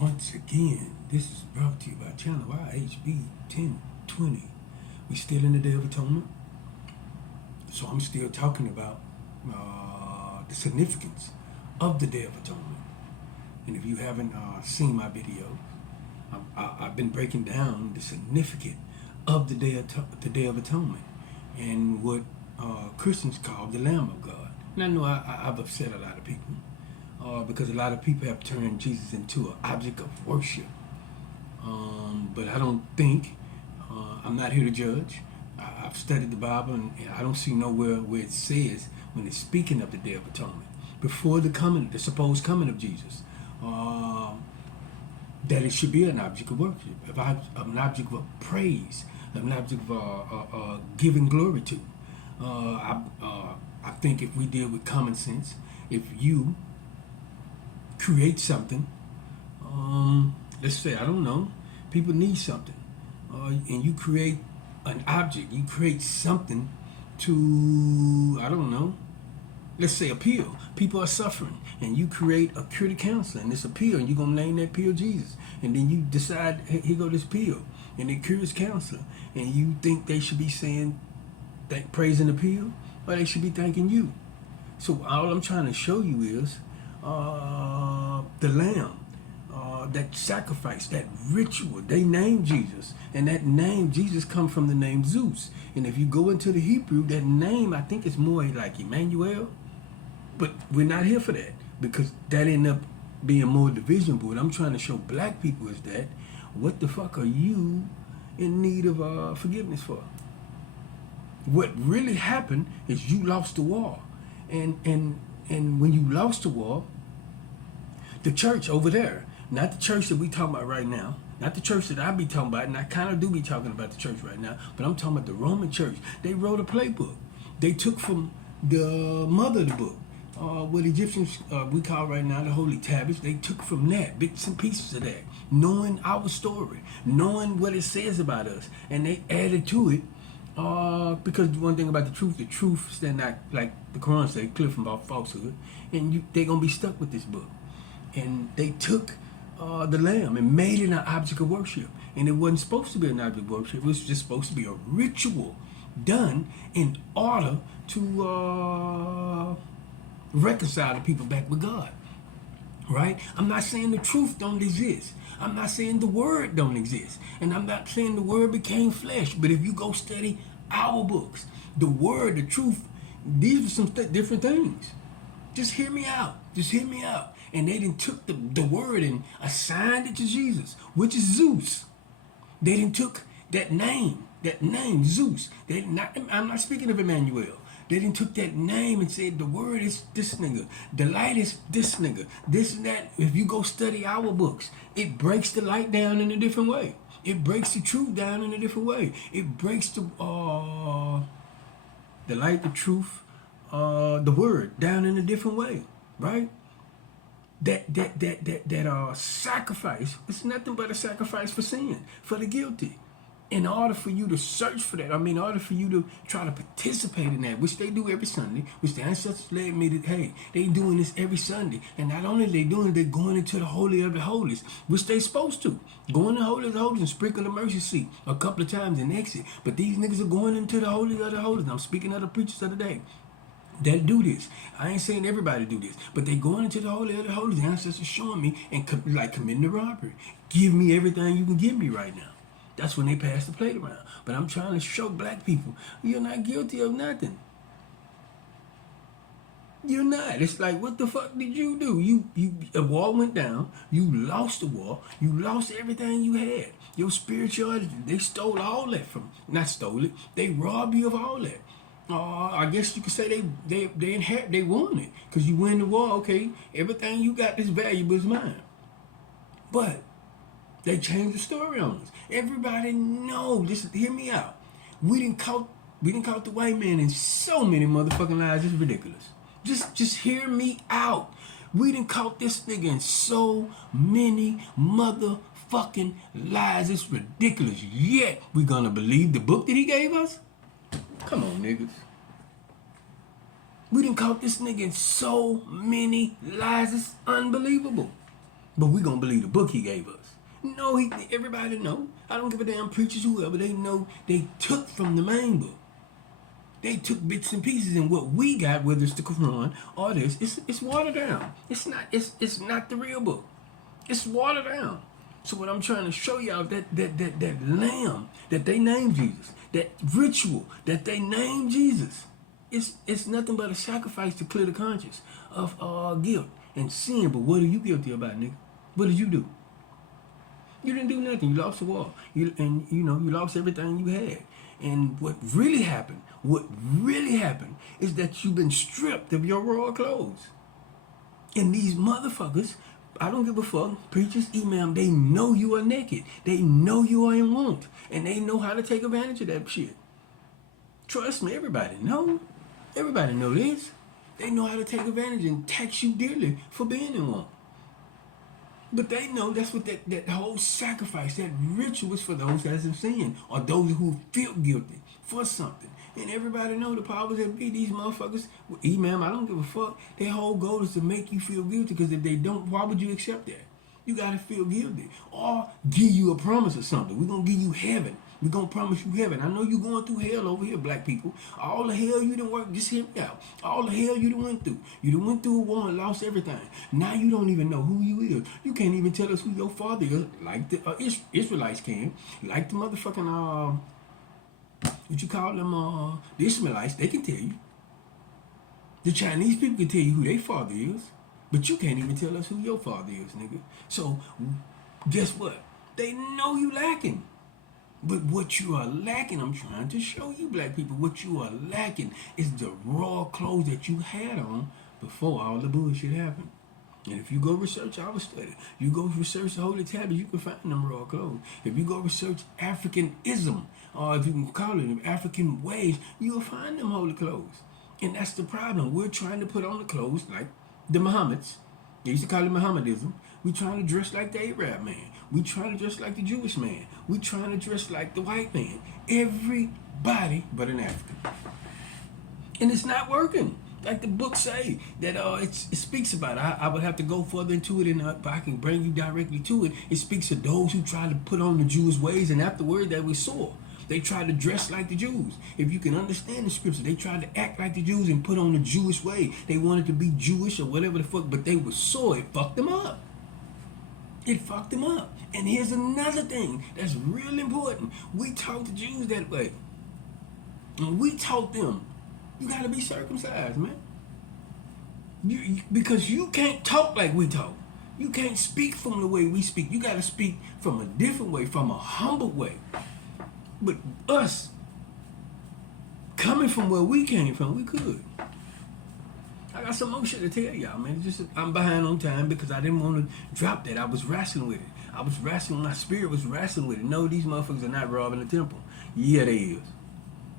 Once again, this is brought to you by Channel IHB 1020. We still in the Day of Atonement, so I'm still talking about the significance of the Day of Atonement. And if you haven't seen my video, I've been breaking down the significance of the Day of Atonement and what Christians call the Lamb of God. And I know I've upset a lot of people. Because a lot of people have turned Jesus into an object of worship. But I don't think, I'm not here to judge. I've studied the Bible and I don't see nowhere where it says, when it's speaking of the Day of Atonement, before the supposed coming of Jesus, that it should be an object of worship, an object of praise, an object of giving glory to. I think if we deal with common sense, if you create something, let's say, I don't know, people need something, and you create an object, you create something to, I don't know, let's say a pill. People are suffering, and you create a cure to cancer, and it's a pill, and you're going to name that pill Jesus, and then you decide, hey, here go this pill, and it cures cancer, and you think they should be saying, praising the pill, or they should be thanking you. So all I'm trying to show you is, the lamb, that sacrifice, that ritual, they named Jesus, and that name Jesus comes from the name Zeus. And if you go into the Hebrew, that name, I think it's more like Emmanuel, but we're not here for that, because that ended up being more division. But what I'm trying to show black people is that, what the fuck are you in need of forgiveness for? What really happened is you lost the war, and when you lost the war, the church over there, not the church that we talking about right now, not the church that I be talking about, and I kind of do be talking about the church right now, but I'm talking about the Roman church. They wrote a playbook. They took from the mother of the book, what Egyptians we call right now the Holy Tablets. They took from that, bits and pieces of that, knowing our story, knowing what it says about us, and they added to it. Because one thing about the truth stand out, like the Quran say, clear from all falsehood, and they're going to be stuck with this book. And they took the lamb and made it an object of worship. And it wasn't supposed to be an object of worship. It was just supposed to be a ritual done in order to reconcile the people back with God. Right? I'm not saying the truth don't exist. I'm not saying the word don't exist. And I'm not saying the word became flesh. But if you go study our books, the word, the truth, these are some different things. Just hear me out. Just hear me out. And they then took the word and assigned it to Jesus, which is Zeus. They then took that name, Zeus. I'm not speaking of Emmanuel. They then took that name and said, the word is this nigga. The light is this nigga. This and that. If you go study our books, it breaks the light down in a different way. It breaks the truth down in a different way. It breaks the light, the truth, the word down in a different way. Right? That sacrifice is nothing but a sacrifice for sin, for the guilty. In order for you to search for that, in order for you to try to participate in that, which they do every Sunday, which the ancestors led me to, hey, they doing this every Sunday. And not only they doing it, they're going into the Holy of the Holies, which they supposed to. Go in the Holy of the Holies and sprinkle the mercy seat a couple of times and exit. But these niggas are going into the Holy of the Holies. And I'm speaking of the preachers of the day that do this. I ain't saying everybody do this, but they going into the Holy of the Holies. The ancestors showing me and committing the robbery. Give me everything you can give me right now. That's when they pass the plate around. But I'm trying to show black people, you're not guilty of nothing. You're not. It's like, what the fuck did you do? A war went down. You lost the war. You lost everything you had. Your spirituality. They stole all that from. Not stole it. They robbed you of all that. I guess you could say they won it, because you win the war. Okay, everything you got that's valuable is mine. But they changed the story on us. Everybody know. Listen, hear me out. We didn't caught the white man in so many motherfucking lies. It's ridiculous. Just hear me out. We didn't caught this nigga in so many motherfucking lies. It's ridiculous. Yet we gonna believe the book that he gave us? Come on, niggas. We done caught this nigga in so many lies. It's unbelievable. but we gonna believe the book he gave us. No, everybody know. I don't give a damn, preachers, whoever, they know they took from the main book. They took bits and pieces, and what we got, whether it's the Quran or this, it's watered down. It's not the real book. It's watered down. So what I'm trying to show y'all, that lamb that they named Jesus, that ritual that they named Jesus, it's nothing but a sacrifice to clear the conscience of guilt and sin. But what are you guilty about, nigga? What did you do? You didn't do nothing. You lost the war. You lost everything you had. And what really happened is that you've been stripped of your royal clothes. And these motherfuckers, I don't give a fuck, preachers, imam, they know you are naked. They know you are in want. And they know how to take advantage of that shit. Trust me, everybody know. Everybody know this. They know how to take advantage and tax you dearly for being in want. But they know that's what that whole sacrifice, that ritual is for those that have sinned, or those who feel guilty for something. And everybody know the powers that be, these motherfuckers, imam, I don't give a fuck. Their whole goal is to make you feel guilty, because if they don't, why would you accept that? You gotta feel guilty. Or give you a promise of something. We're gonna give you heaven. We're gonna promise you heaven. I know you're going through hell over here, black people. All the hell you done worked, just hear me out. All the hell you done went through. You done went through a war and lost everything. Now you don't even know who you is. You can't even tell us who your father is, like the Israelites can. Like the motherfucking, what you call them, the Ishmaelites, they can tell you. The Chinese people can tell you who their father is. But you can't even tell us who your father is, nigga. So, guess what? They know you lacking. But what you are lacking, I'm trying to show you, black people, what you are lacking is the raw clothes that you had on before all the bullshit happened. And if you go research our study, you go research the Holy Tablets, you can find them raw clothes. If you go research Africanism, or if you can call it African ways, you'll find them holy clothes. And that's the problem. We're trying to put on the clothes like the Muhammad's. They used to call it Mohammedism. We trying to dress like the Arab man. We trying to dress like the Jewish man. We trying to dress like the white man. Everybody but an African. And it's not working. Like the book say, that it speaks about it. I would have to go further into it, and if I can bring you directly to it, it speaks of those who try to put on the Jewish ways, and afterward that we saw. They tried to dress like the Jews. If you can understand the scripture, they tried to act like the Jews and put on the Jewish way. They wanted to be Jewish or whatever the fuck, but they were sore. It fucked them up. It fucked them up. And here's another thing that's real important. We taught the Jews that way. And we taught them, you gotta be circumcised, man. Because you can't talk like we talk. You can't speak from the way we speak. You gotta speak from a different way, from a humble way. But us, coming from where we came from, we could. I got some more shit to tell y'all, man. I'm behind on time because I didn't want to drop that. I was wrestling with it. My spirit was wrestling with it. No, these motherfuckers are not robbing the temple. Yeah, they is.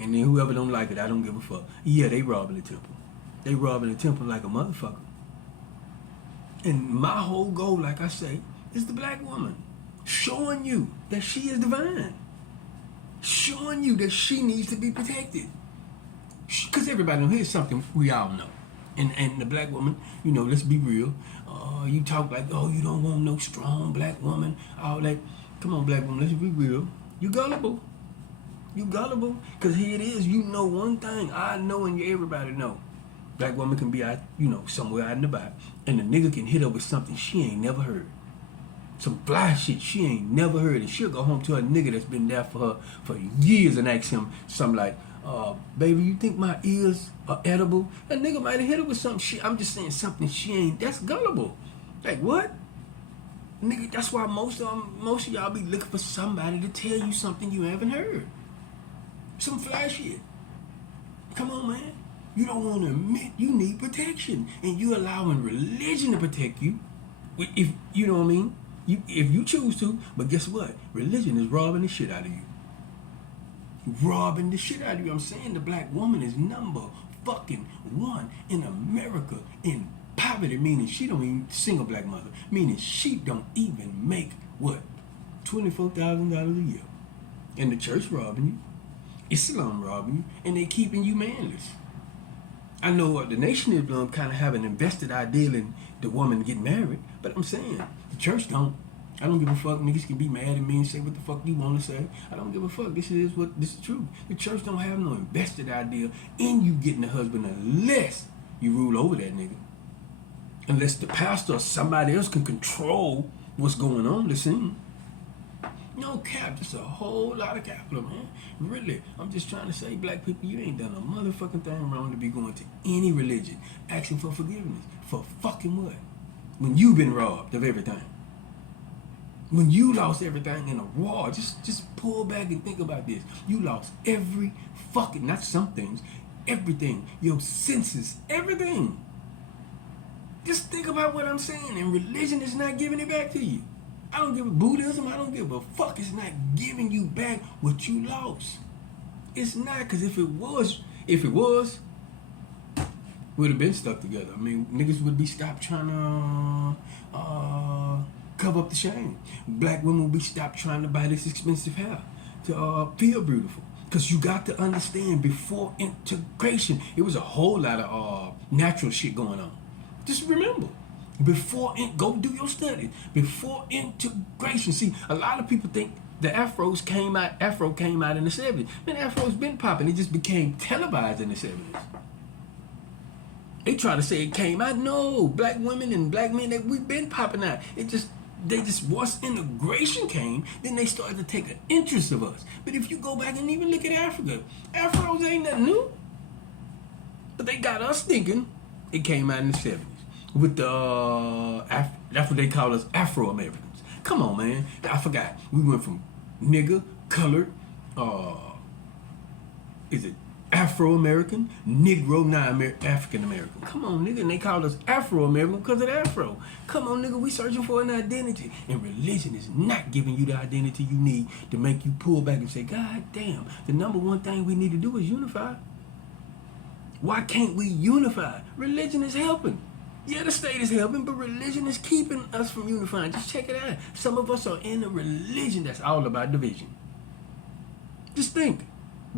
And then whoever don't like it, I don't give a fuck. Yeah, they robbing the temple. They robbing the temple like a motherfucker. And my whole goal, like I say, is the black woman. Showing you that she is divine. Showing you that she needs to be protected. Because everybody knows, here's something we all know. And the black woman, let's be real. You talk like, oh, you don't want no strong black woman. All that. Come on, black woman, let's be real. You gullible. You gullible. Because here it is. You know one thing. I know and everybody know. Black woman can be out, somewhere out and about. And the nigga can hit her with something she ain't never heard. Some fly shit she ain't never heard. And she'll go home to her nigga that's been there for her for years and ask him something like, baby, you think my ears are edible? That nigga might have hit her with something. I'm just saying something she ain't. That's gullible. Like what? Nigga, that's why most of y'all be looking for somebody to tell you something you haven't heard. Some fly shit. Come on, man. You don't want to admit you need protection. And you allowing religion to protect you. If you know what I mean? If you choose to. But guess what? Religion is robbing the shit out of you. Robbing the shit out of you. I'm saying the black woman is number fucking one in America in poverty, meaning she don't even, single black mother, meaning she don't even make what? $24,000 a year. And the church robbing you, Islam robbing you, and they keeping you manless. I know the Nation of Islam kind of have an invested ideal in the woman getting married, but I'm saying church don't. I don't give a fuck. Niggas can be mad at me and say what the fuck you want to say. I don't give a fuck. This is true. The church don't have no invested idea in you getting a husband unless you rule over that nigga. Unless the pastor or somebody else can control what's going on the scene. No cap, just a whole lot of capital, man. Really, I'm just trying to say, black people, you ain't done a motherfucking thing wrong to be going to any religion, asking for forgiveness. For fucking what? When you've been robbed of everything. When you lost everything in a war, just pull back and think about this. You lost every fucking, not some things, everything. Your senses, everything. Just think about what I'm saying, and religion is not giving it back to you. I don't give a Buddhism, I don't give a fuck. It's not giving you back what you lost. It's not, because if it was, we'd have been stuck together. I mean, niggas would be stopped trying to cover up the shame. Black women would be stopped trying to buy this expensive hair to feel beautiful. Because you got to understand, before integration, it was a whole lot of natural shit going on. Just remember. Go do your studies. Before integration. See, a lot of people think the Afro came out in the 70s. Man, Afro's been popping. It just became televised in the 70s. They try to say it came out. No, black women and black men, we've been popping out. They just once integration came, then they started to take an interest of us. But if you go back and even look at Africa, Afros ain't nothing new. But they got us thinking it came out in the 70s. With the that's what they call us, Afro-Americans. Come on, man. I forgot. We went from nigga, colored, is it Afro-American, Negro, now African-American. Come on, nigga. And they call us Afro-American because of the Afro. Come on, nigga. We searching for an identity. And religion is not giving you the identity you need to make you pull back and say, God damn, the number one thing we need to do is unify. Why can't we unify? Religion is helping. Yeah, the state is helping, but religion is keeping us from unifying. Just check it out. Some of us are in a religion that's all about division. Just think.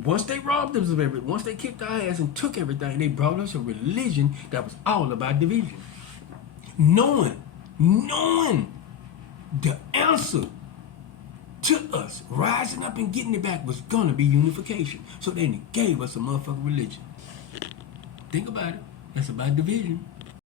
Once they robbed us of everything, once they kicked our ass and took everything, they brought us a religion that was all about division. Knowing the answer to us rising up and getting it back was going to be unification. So they gave us a motherfucking religion. Think about it. That's about division.